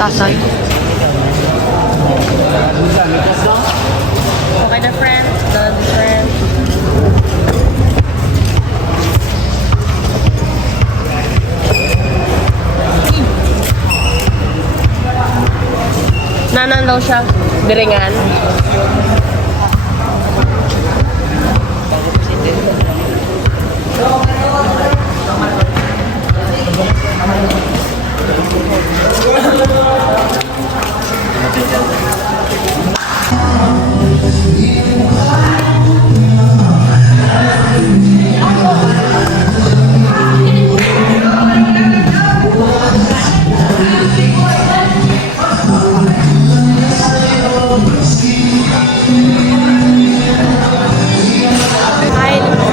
Tasay. Okay na friends, done friends. Nanan daw siya, biringan.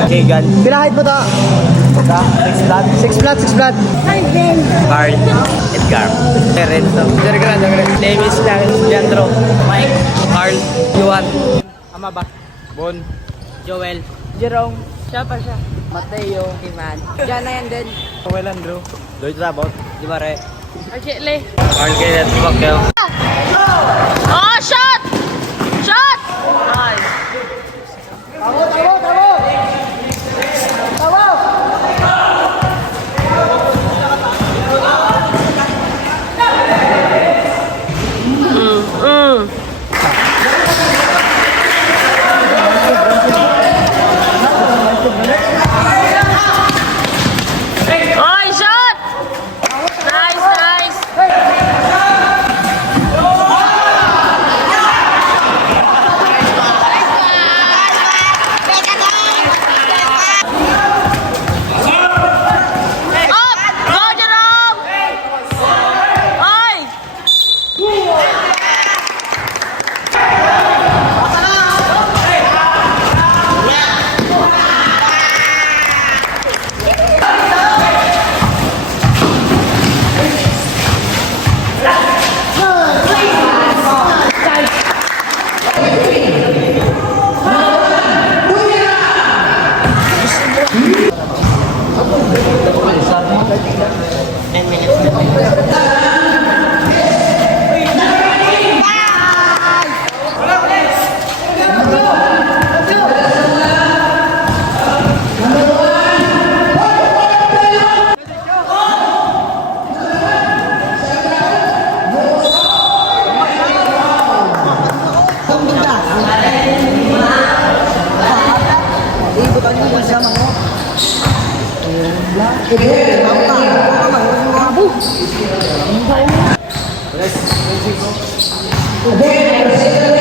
Kegan. Pinahit mo to? 6 flat? 6 flat, 6 flat. Carl. Edgar. Terenzo. Davis lang. Leandro. Mike. Carl. Juan. Ama ba? Bon. Joel. Jerome. Siya pa siya. Mateo. Iman. Diyan na yan din. Joel Andrew. Lloyd Rabot. Di ba re? Archie Carl Kenneth. Bakyo. Oh, shot! Shot! Ay. Oy, shot! Nice, nice. Up! Go, Jerome! Oy! Ayan,